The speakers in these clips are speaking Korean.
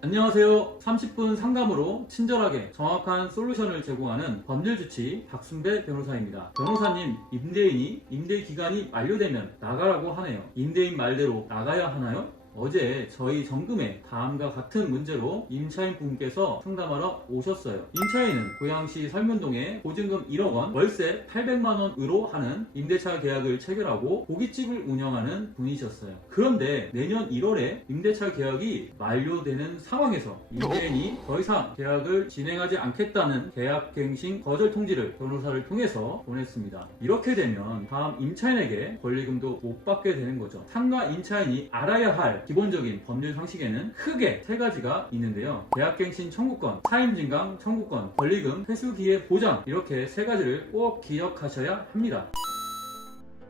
안녕하세요. 30분 상담으로 친절하게 정확한 솔루션을 제공하는 법률주치 박순배 변호사입니다. 변호사님, 임대인이 임대 기간이 만료되면 나가라고 하네요. 임대인 말대로 나가야 하나요? 어제 저희 정금에 다음과 같은 문제로 임차인 분께서 상담하러 오셨어요. 임차인은 고양시 설문동에 보증금 1억 원, 월세 800만 원으로 하는 임대차 계약을 체결하고 고깃집을 운영하는 분이셨어요. 그런데 내년 1월에 임대차 계약이 만료되는 상황에서 임대인이 더 이상 계약을 진행하지 않겠다는 계약갱신 거절 통지를 변호사를 통해서 보냈습니다. 이렇게 되면 다음 임차인에게 권리금도 못 받게 되는 거죠. 상가 임차인이 알아야 할 기본적인 법률 상식에는 크게 세 가지가 있는데요. 계약갱신 청구권, 차임진강 청구권, 권리금 회수기회 보장, 이렇게 세 가지를 꼭 기억하셔야 합니다.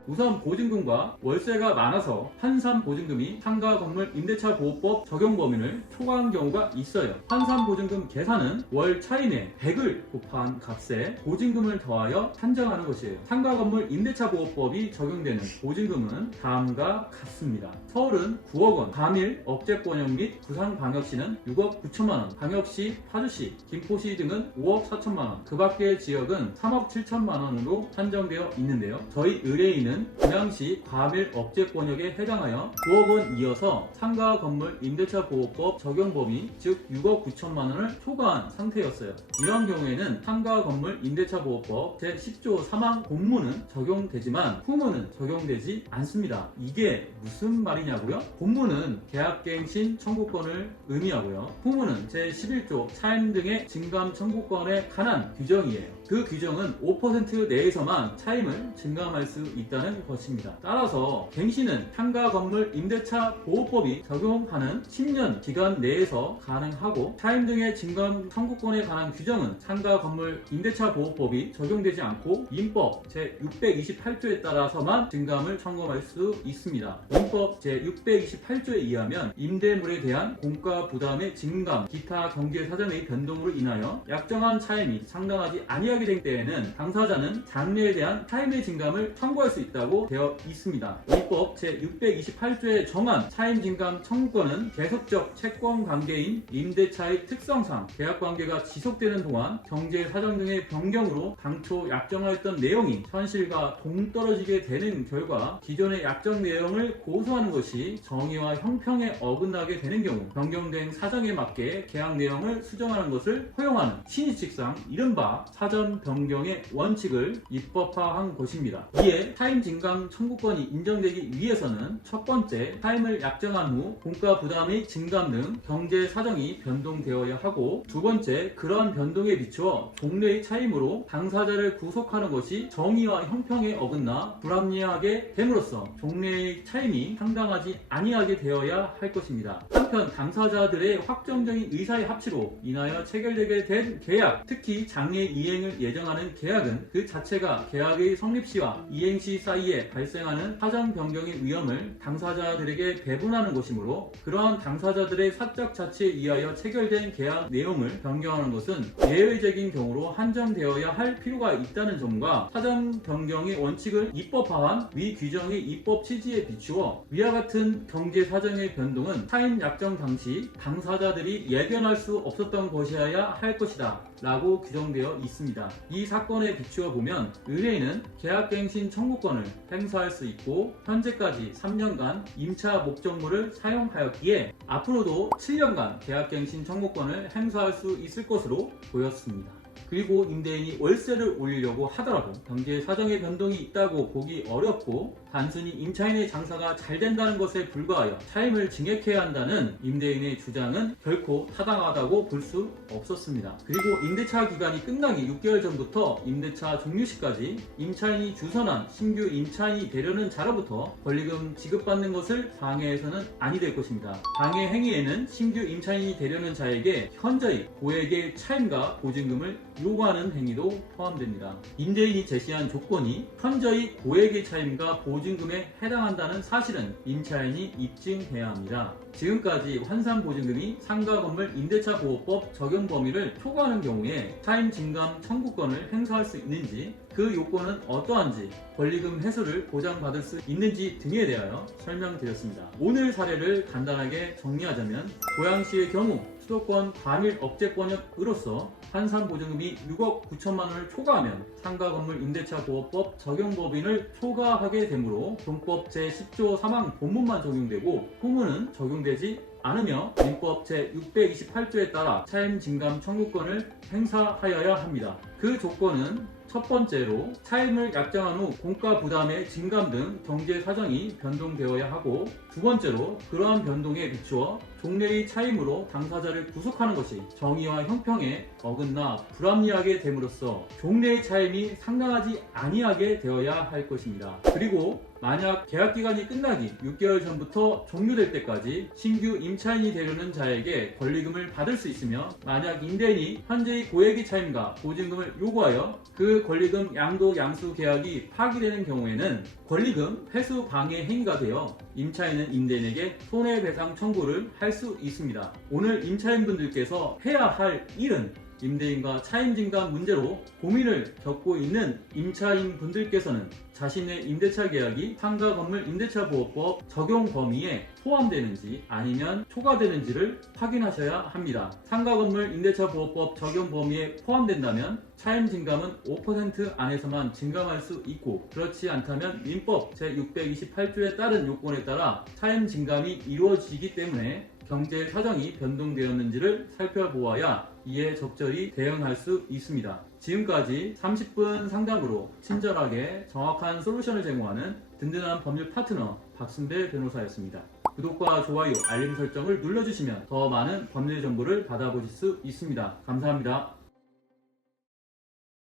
우선 보증금과 월세가 많아서 환산 보증금이 상가 건물 임대차 보호법 적용 범위를 초과한 경우가 있어요. 환산 보증금 계산은 월 차임의 100을 곱한 값에 보증금을 더하여 산정하는 것이에요. 상가 건물 임대차 보호법이 적용되는 보증금은 다음과 같습니다. 서울은 9억 원, 감일, 억제권역 및 부산광역시는 6억 9천만 원, 광역시, 파주시, 김포시 등은 5억 4천만 원, 그 밖의 지역은 3억 7천만 원으로 산정되어 있는데요. 저희 의뢰인은 고양시 과밀 억제권역에 해당하여 9억 원 이어서 상가 건물 임대차 보호법 적용 범위, 즉 6억 9천만 원을 초과한 상태였어요. 이런 경우에는 상가 건물 임대차 보호법 제10조 3항 본문은 적용되지만 후문은 적용되지 않습니다. 이게 무슨 말이냐고요? 본문은 계약갱신 청구권을 의미하고요. 후문은 제11조 차임 등의 증감 청구권에 관한 규정이에요. 그 규정은 5% 내에서만 차임을 증감할 수 있다는 것입니다. 따라서 갱신은 상가 건물 임대차 보호법이 적용하는 10년 기간 내에서 가능하고, 차임 등의 증감 청구권에 관한 규정은 상가 건물 임대차 보호법이 적용되지 않고 민법 제628조에 따라서만 증감을 청구할 수 있습니다. 민법 제628조에 의하면 임대물에 대한 공가 부담의 증감, 기타 경제 사정의 변동으로 인하여 약정한 차임이 상당하지 아니하게 된 때에는 당사자는 장래에 대한 차임의 증감을 청구할 수 있다고 되어 있습니다. 민법 제628조에 정한 차임 증감 청구권은 계속적 채권 관계인 임대차의 특성상 계약 관계가 지속되는 동안 경제 사정 등의 변경으로 당초 약정하였던 내용이 현실과 동떨어지게 되는 결과 기존의 약정 내용을 고수하는 것이 정의와 형평에 어긋나게 되는 경우 변경된 사정에 맞게 계약 내용을 수정하는 것을 허용하는 신의칙상 이른바 사전 변경의 원칙을 입법화한 것입니다. 이에 차임 증감 청구권이 인정되기 위해서는 첫 번째, 차임을 약정한 후 공가 부담의 증감 등 경제 사정이 변동되어야 하고, 두 번째, 그러한 변동에 비추어 종래의 차임으로 당사자를 구속하는 것이 정의와 형평에 어긋나 불합리하게 됨으로써 종래의 차임이 상당하지 아니하게 되어야 할 것입니다. 한편 당사자들의 확정적인 의사의 합치로 인하여 체결되게 된 계약, 특히 장래 이행을 예정하는 계약은 그 자체가 계약의 성립시와 이행시 사이에 발생하는 사정 변경의 위험을 당사자들에게 배분하는 것이므로, 그러한 당사자들의 사적 자치에 의하여 체결된 계약 내용을 변경하는 것은 예외적인 경우로 한정되어야 할 필요가 있다는 점과 사정 변경의 원칙을 입법화한 위 규정의 입법 취지에 비추어 위와 같은 경제 사정의 변동은 차임 약정 당시 당사자들이 예견할 수 없었던 것이어야 할 것이다 라고 규정되어 있습니다. 이 사건에 비추어 보면 의뢰인은 계약갱신 청구권을 행사할 수 있고, 현재까지 3년간 임차 목적물을 사용하였기에 앞으로도 7년간 계약갱신 청구권을 행사할 수 있을 것으로 보였습니다. 그리고 임대인이 월세를 올리려고 하더라도 경제 사정의 변동이 있다고 보기 어렵고, 단순히 임차인의 장사가 잘 된다는 것에 불과하여 차임을 증액해야 한다는 임대인의 주장은 결코 타당하다고 볼 수 없었습니다. 그리고 임대차 기간이 끝나기 6개월 전부터 임대차 종료 시까지 임차인이 주선한 신규 임차인이 되려는 자로부터 권리금 지급받는 것을 방해해서는 아니 될 것입니다. 방해 행위에는 신규 임차인이 되려는 자에게 현저히 고액의 차임과 보증금을 요구하는 행위도 포함됩니다. 임대인이 제시한 조건이 현저히 고액의 차임과 보증금에 해당한다는 사실은 임차인이 입증해야 합니다. 지금까지 환산보증금이 상가 건물 임대차 보호법 적용 범위를 초과하는 경우에 차임 증감 청구권을 행사할 수 있는지, 그 요건은 어떠한지, 권리금 회수를 보장받을 수 있는지 등에 대하여 설명드렸습니다. 오늘 사례를 간단하게 정리하자면, 고양시의 경우 수도권 과밀 억제권으로서 한산보증금이 6억 9천만 원을 초과하면 상가건물 임대차 보호법 적용 법인을 초과하게 되므로 종법 제10조 3항 본문만 적용되고 후문은 적용되지 않으며 민법 제628조에 따라 차임 증감 청구권을 행사하여야 합니다. 그 조건은 첫 번째로 차임을 약정한 후 공가 부담의 증감 등 경제 사정이 변동되어야 하고, 두 번째로 그러한 변동에 비추어 종래의 차임으로 당사자를 구속하는 것이 정의와 형평에 어긋나 불합리하게 됨으로써 종래의 차임이 상당하지 아니하게 되어야 할 것입니다. 그리고 만약 계약기간이 끝나기 6개월 전부터 종료될 때까지 신규 임차인이 되려는 자에게 권리금을 받을 수 있으며, 만약 임대인이 현재의 고액의 차임과 보증금을 요구하여 그 권리금 양도 양수 계약이 파기되는 경우에는 권리금 회수 방해 행위가 되어 임차인은 임대인에게 손해배상 청구를 할 수 있습니다. 오늘 임차인분들께서 해야 할 일은 임대인과 차임 증감 문제로 고민을 겪고 있는 임차인 분들께서는 자신의 임대차 계약이 상가 건물 임대차 보호법 적용 범위에 포함되는지 아니면 초과되는지를 확인하셔야 합니다. 상가 건물 임대차 보호법 적용 범위에 포함된다면 차임 증감은 5% 안에서만 증감할 수 있고, 그렇지 않다면 민법 제628조에 따른 요건에 따라 차임 증감이 이루어지기 때문에 경제 사정이 변동되었는지를 살펴보아야 이에 적절히 대응할 수 있습니다. 지금까지 30분 상담으로 친절하게 정확한 솔루션을 제공하는 든든한 법률 파트너 박순배 변호사였습니다. 구독과 좋아요, 알림 설정을 눌러주시면 더 많은 법률 정보를 받아보실 수 있습니다. 감사합니다.